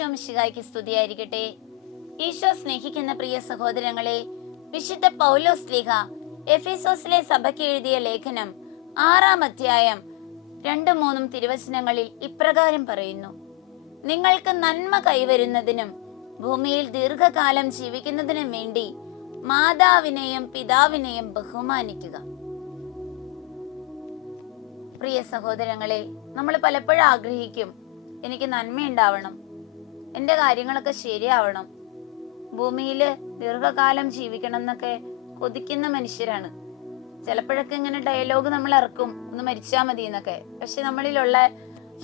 ഈശോ മിശിഹായ്ക്ക് സ്തുതിയായിരിക്കട്ടെ ഈശോ സ്നേഹിക്കുന്ന പ്രിയ സഹോദരങ്ങളെ വിശുദ്ധ പൗലോ സ്ലീഹ എഫിസോസിലെ സഭയ്ക്ക് എഴുതിയ ലേഖനം ആറാം അധ്യായം രണ്ടും മൂന്നും തിരുവചനങ്ങളിൽ ഇപ്രകാരം പറയുന്നു. നിങ്ങൾക്ക് നന്മ കൈവരുന്നതിനും ഭൂമിയിൽ ദീർഘകാലം ജീവിക്കുന്നതിനും വേണ്ടി മാതാവിനെയും പിതാവിനെയും ബഹുമാനിക്കുക. പ്രിയ സഹോദരങ്ങളെ നമ്മൾ പലപ്പോഴും ആഗ്രഹിക്കും എനിക്ക് നന്മയുണ്ടാവണം. എന്റെ കാര്യങ്ങളൊക്കെ ശരിയാവണം. ഭൂമിയിൽ ദീർഘകാലം ജീവിക്കണം എന്നൊക്കെ കൊതിക്കുന്ന മനുഷ്യരാണ്. ചിലപ്പോഴൊക്കെ ഇങ്ങനെ ഡയലോഗ് നമ്മൾ ഇറക്കും ഒന്ന് മരിച്ചാൽ മതി എന്നൊക്കെ. പക്ഷെ നമ്മളിലുള്ള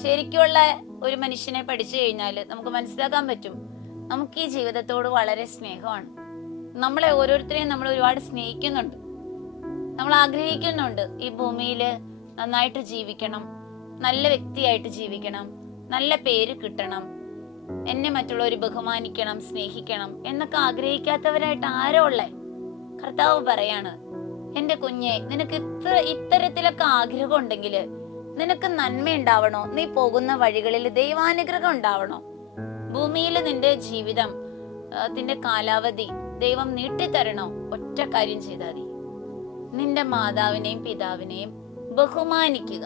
ശരിക്കുള്ള ഒരു മനുഷ്യനെ പഠിച്ചു കഴിഞ്ഞാൽ നമുക്ക് മനസ്സിലാക്കാൻ പറ്റും. നമുക്ക് ഈ ജീവിതത്തോട് വളരെ സ്നേഹമാണ്. നമ്മളെ ഓരോരുത്തരെയും നമ്മൾ ഒരുപാട് സ്നേഹിക്കുന്നുണ്ട്. നമ്മൾ ആഗ്രഹിക്കുന്നുണ്ട് ഈ ഭൂമിയിൽ നന്നായിട്ട് ജീവിക്കണം നല്ല വ്യക്തിയായിട്ട് ജീവിക്കണം നല്ല പേര് കിട്ടണം എന്നെ മറ്റുള്ളവർ ബഹുമാനിക്കണം സ്നേഹിക്കണം എന്നൊക്കെ ആഗ്രഹിക്കാത്തവരായിട്ട് ആരോ ഉള്ളേ? കർത്താവ് പറയാണ് എന്റെ കുഞ്ഞെ നിനക്ക് ഇത്ര ഇത്തരത്തിലൊക്കെ ആഗ്രഹം ഉണ്ടെങ്കിൽ നിനക്ക് നന്മ ഉണ്ടാവണോ? നീ പോകുന്ന വഴികളിൽ ദൈവാനുഗ്രഹം ഉണ്ടാവണോ? ഭൂമിയിൽ നിന്റെ ജീവിതം ത്തിന്റെ കാലാവധി ദൈവം നീട്ടിത്തരണോ? ഒറ്റ കാര്യം ചെയ്താൽ മതി. നിന്റെ മാതാവിനെയും പിതാവിനെയും ബഹുമാനിക്കുക.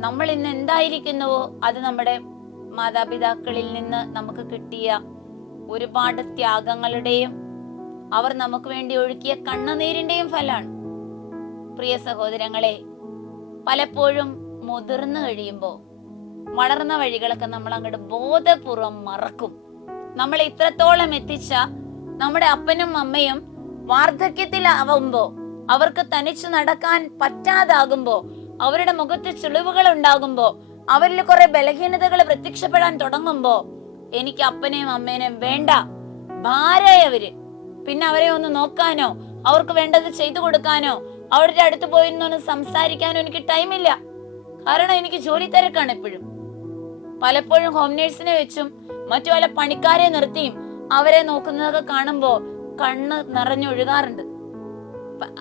നമ്മൾ ഇന്ന് എന്തായിരിക്കുന്നുവോ? അത് നമ്മുടെ മാതാപിതാക്കളിൽ നിന്ന് നമുക്ക് കിട്ടിയ ഒരുപാട് ത്യാഗങ്ങളുടെയും അവർ നമുക്ക് വേണ്ടി ഒഴുക്കിയ കണ്ണുനീരിന്റെയും ഫലമാണ്. പ്രിയ സഹോദരങ്ങളെ പലപ്പോഴും മുതിർന്നു കഴിയുമ്പോൾ വളർന്ന വഴികളൊക്കെ നമ്മൾ അങ്ങോട്ട് ബോധപൂർവം മറക്കും. നമ്മൾ ഇത്രത്തോളം എത്തിച്ച നമ്മുടെ അപ്പനും അമ്മയും വാർദ്ധക്യത്തിലാവുമ്പോ അവർക്ക് തനിച്ചു നടക്കാൻ പറ്റാതാകുമ്പോ അവരുടെ മുഖത്ത് ചുളിവുകൾ ഉണ്ടാകുമ്പോ അവരിൽ കുറെ ബലഹീനതകൾ പ്രത്യക്ഷപ്പെടാൻ തുടങ്ങുമ്പോ എനിക്ക് അപ്പനെയും അമ്മേനെയും വേണ്ട. ഭാരയവര് പിന്നെ അവരെ ഒന്ന് നോക്കാനോ അവർക്ക് വേണ്ടത് ചെയ്തു കൊടുക്കാനോ അവരുടെ അടുത്ത് പോയി ഒന്ന് സംസാരിക്കാനോ എനിക്ക് ടൈമില്ല കാരണം എനിക്ക് ജോലി തിരക്കാണ് എപ്പോഴും. പലപ്പോഴും ഹോം നേഴ്സിനെ വെച്ചും മറ്റു പല പണിക്കാരെ നിർത്തിയും അവരെ നോക്കുന്നതൊക്കെ കാണുമ്പോ കണ്ണ് നിറഞ്ഞൊഴുകാറുണ്ട്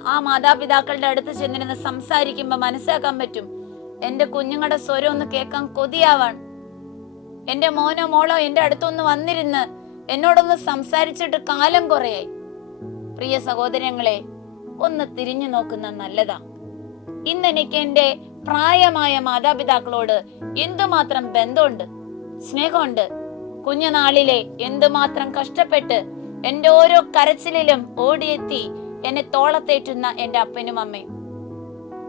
ആ മാതാപിതാക്കളുടെ അടുത്ത് ചെന്നിരുന്ന് സംസാരിക്കുമ്പോ മനസ്സിലാക്കാൻ പറ്റും എന്റെ കുഞ്ഞുങ്ങളുടെ സ്വരം ഒന്ന് കേൾക്കാൻ കൊതിയാവാണ്. എന്റെ മോനോ മോളോ എന്റെ അടുത്തൊന്ന് വന്നിരുന്ന് എന്നോടൊന്ന് സംസാരിച്ചിട്ട് കാലം കുറയായി. പ്രിയ സഹോദരങ്ങളെ ഒന്ന് തിരിഞ്ഞു നോക്കുന്ന നല്ലതാ. ഇന്ന് എനിക്ക് എന്റെ പ്രായമായ മാതാപിതാക്കളോട് എന്തുമാത്രം ബന്ധമുണ്ട് സ്നേഹമുണ്ട് കുഞ്ഞുനാളിലെ എന്തുമാത്രം കഷ്ടപ്പെട്ട് എന്റെ ഓരോ കരച്ചിലും ഓടിയെത്തി എന്നെ തോളത്തേറ്റുന്ന എന്റെ അപ്പനും അമ്മയും.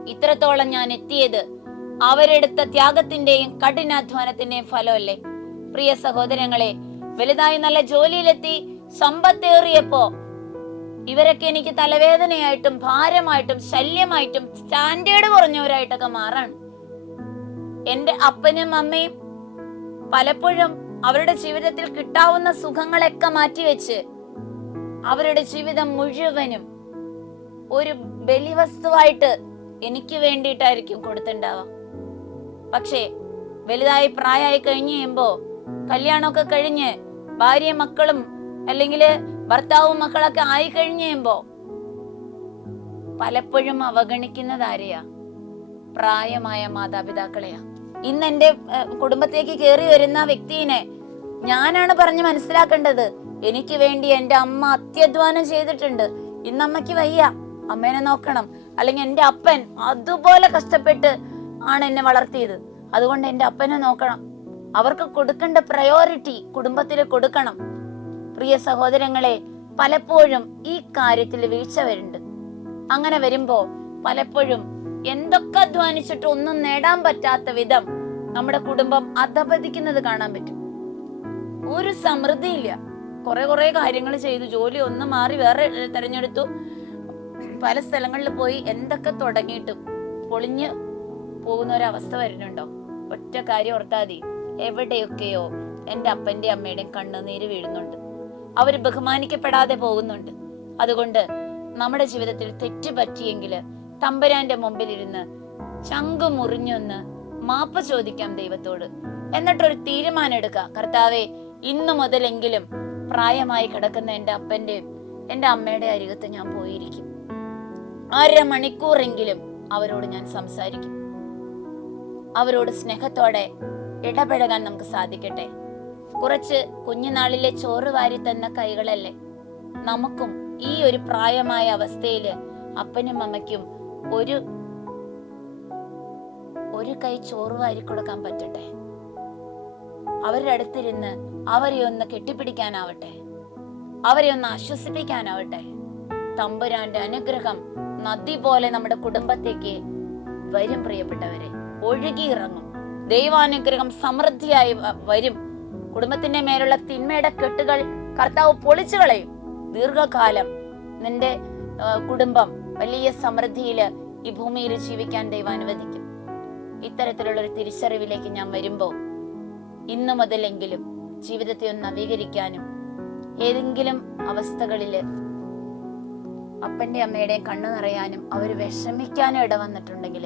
ഇത്രത്തോളം ഞാൻ എത്തിയത് അവരെടുത്ത ത്യാഗത്തിന്റെയും കഠിനാധ്വാനത്തിന്റെയും ഫലമല്ലേ? പ്രിയ സഹോദരങ്ങളെ വലുതായി നല്ല ജോലിയിലെത്തി സമ്പത്തേറിയപ്പോ ഇവരൊക്കെ എനിക്ക് തലവേദനയായിട്ടും ഭാരമായിട്ടും ശല്യമായിട്ടും സ്റ്റാൻഡേർഡ് കുറഞ്ഞവരായിട്ടൊക്കെ മാറാണ്. എന്റെ അപ്പനും അമ്മയും പലപ്പോഴും അവരുടെ ജീവിതത്തിൽ കിട്ടാവുന്ന സുഖങ്ങളൊക്കെ മാറ്റിവെച്ച് അവരുടെ ജീവിതം മുഴുവനും ഒരു ബലിവസ്തുവായിട്ട് എനിക്ക് വേണ്ടിയിട്ടായിരിക്കും കൊടുത്തിണ്ടാവുക. പക്ഷേ വലുതായി പ്രായമായി കഴിഞ്ഞ് കഴിയുമ്പോ കല്യാണമൊക്കെ കഴിഞ്ഞ് ഭാര്യയും മക്കളും അല്ലെങ്കിൽ ഭർത്താവും മക്കളൊക്കെ ആയി കഴിഞ്ഞ് കഴിയുമ്പോ പലപ്പോഴും അവഗണിക്കുന്നത് ആരെയാ? പ്രായമായ മാതാപിതാക്കളെയാ. ഇന്ന് എന്റെ കുടുംബത്തേക്ക് കയറി വരുന്ന വ്യക്തിനെ ഞാനാണ് പറഞ്ഞ് മനസ്സിലാക്കേണ്ടത്. എനിക്ക് വേണ്ടി എന്റെ അമ്മ അത്യധ്വാനം ചെയ്തിട്ടുണ്ട്. ഇന്ന് അമ്മയ്ക്ക് വയ്യ. അമ്മേനെ നോക്കണം. അല്ലെങ്കിൽ എന്റെ അപ്പൻ അതുപോലെ കഷ്ടപ്പെട്ട് ആണ് എന്നെ വളർത്തിയത്. അതുകൊണ്ട് എന്റെ അപ്പനെ നോക്കണം. അവർക്ക് കൊടുക്കേണ്ട പ്രയോറിറ്റി കുടുംബത്തിൽ കൊടുക്കണം. പ്രിയ സഹോദരങ്ങളെ പലപ്പോഴും ഈ കാര്യത്തിൽ വീഴ്ച വരുന്നുണ്ട്. അങ്ങനെ വരുമ്പോ പലപ്പോഴും എന്തൊക്കെ അധ്വാനിച്ചിട്ട് ഒന്നും നേടാൻ പറ്റാത്ത വിധം നമ്മുടെ കുടുംബം അധപതിക്കുന്നത് കാണാൻ പറ്റും. ഒരു സമൃദ്ധിയില്ല. കുറെ കുറെ കാര്യങ്ങൾ ചെയ്തു. ജോലി ഒന്ന് മാറി വേറെ തെരഞ്ഞെടുത്തു. പല സ്ഥലങ്ങളിൽ പോയി എന്തൊക്കെ തുടങ്ങിയിട്ടും പൊളിഞ്ഞ് പോകുന്ന ഒരവസ്ഥ വരുന്നുണ്ടോ? ഒറ്റ കാര്യം ഓർത്താൽ മതി. എവിടെയൊക്കെയോ എന്റെ അപ്പന്റെ അമ്മയുടെയും കണ്ണുനീര് വീഴുന്നുണ്ട്. അവർ ബഹുമാനിക്കപ്പെടാതെ പോകുന്നുണ്ട്. അതുകൊണ്ട് നമ്മുടെ ജീവിതത്തിൽ തെറ്റ് പറ്റിയെങ്കിൽ തമ്പുരാന്റെ മുമ്പിലിരുന്ന് ചങ്കു മുറിഞ്ഞൊന്ന് മാപ്പ് ചോദിക്കാം ദൈവത്തോട്. എന്നിട്ടൊരു തീരുമാനം എടുക്കുക കർത്താവെ ഇന്നു മുതലെങ്കിലും പ്രായമായി കിടക്കുന്ന എന്റെ അപ്പന്റെയും എന്റെ അമ്മയുടെ അരികത്ത് ഞാൻ പോയിരിക്കും. അരമണിക്കൂറെങ്കിലും അവരോട് ഞാൻ സംസാരിക്കും. അവരോട് സ്നേഹത്തോടെ ഇടപഴകാൻ നമുക്ക് സാധിക്കട്ടെ. കുറച്ച് കുഞ്ഞുനാളിലെ ചോറ് വാരി തന്ന കൈകളല്ലേ? നമുക്കും ഈ ഒരു പ്രായമായ അവസ്ഥയിൽ അപ്പനും അമ്മയ്ക്കും ഒരു ഒരു കൈ ചോറ് വാരി കൊടുക്കാൻ പറ്റട്ടെ? അവരുടെ അടുത്തിരുന്ന് അവരെ ഒന്ന് കെട്ടിപ്പിടിക്കാനാവട്ടെ? അവരെ ഒന്ന് ആശ്വസിപ്പിക്കാനാവട്ടെ? തമ്പുരാന്റെ അനുഗ്രഹം നദി പോലെ നമ്മുടെ കുടുംബത്തേക്ക് വരും പ്രിയപ്പെട്ടവരെ. ഒഴുകിയിറങ്ങും. ദൈവാനുഗ്രഹം സമൃദ്ധിയായി വരും. കുടുംബത്തിന്റെ മേലുള്ള തിന്മയുടെ കെട്ടുകൾ കർത്താവ് പൊളിച്ചു കളയും. ദീർഘകാലം നിന്റെ കുടുംബം വലിയ സമൃദ്ധിയിൽ ഈ ഭൂമിയിൽ ജീവിക്കാൻ ദൈവം അനുവദിക്കും ഇത്തരത്തിലുള്ള ഒരു തിരിച്ചറിവിലേക്ക് ഞാൻ വരുമ്പോൾ ഇന്നു മുതലെങ്കിലും ജീവിതത്തെ ഒന്ന് നവീകരിക്കാനും ഏതെങ്കിലും അവസ്ഥകളിൽ അപ്പന്റെ അമ്മയുടെയും കണ്ണു നിറയാനും അവർ വിഷമിക്കാനും ഇടവന്നിട്ടുണ്ടെങ്കിൽ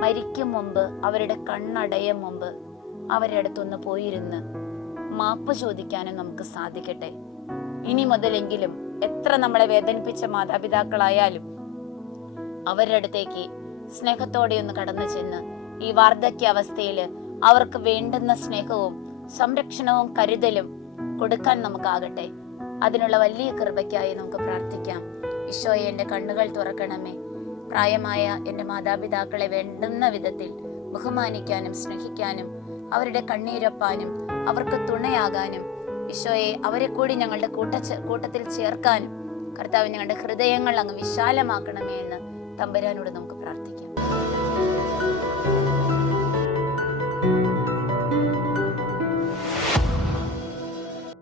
മരിക്കും മുമ്പ് അവരുടെ കണ്ണടയും മുമ്പ് അവരുടെ അടുത്തൊന്ന് പോയിരുന്ന് മാപ്പ് ചോദിക്കാനും നമുക്ക് സാധിക്കട്ടെ. ഇനി മുതലെങ്കിലും എത്ര നമ്മളെ വേദനിപ്പിച്ച മാതാപിതാക്കളായാലും അവരുടെ അടുത്തേക്ക് സ്നേഹത്തോടെ ഒന്ന് കടന്നു ചെന്ന് ഈ വാർദ്ധക്യ അവസ്ഥയിൽ അവർക്ക് വേണ്ടുന്ന സ്നേഹവും സംരക്ഷണവും കരുതലും കൊടുക്കാൻ നമുക്കാകട്ടെ. അതിനുള്ള വലിയ കൃപയ്ക്കായി നമുക്ക് പ്രാർത്ഥിക്കാം. ഈശോയെ എന്റെ കണ്ണുകൾ തുറക്കണമേ. പ്രായമായ എന്റെ മാതാപിതാക്കളെ വേണ്ടുന്ന വിധത്തിൽ ബഹുമാനിക്കാനും സ്നേഹിക്കാനും അവരുടെ കണ്ണീരൊപ്പാനും അവർക്ക് തുണയാകാനും ഈശോയെ അവരെ കൂടി ഞങ്ങളുടെ കൂട്ട കൂട്ടത്തിൽ ചേർക്കാനും കർത്താവ് ഞങ്ങളുടെ ഹൃദയങ്ങൾ അങ്ങ് വിശാലമാക്കണമേ എന്ന് തമ്പുരാനോട് നമുക്ക് പ്രാർത്ഥിക്കാം.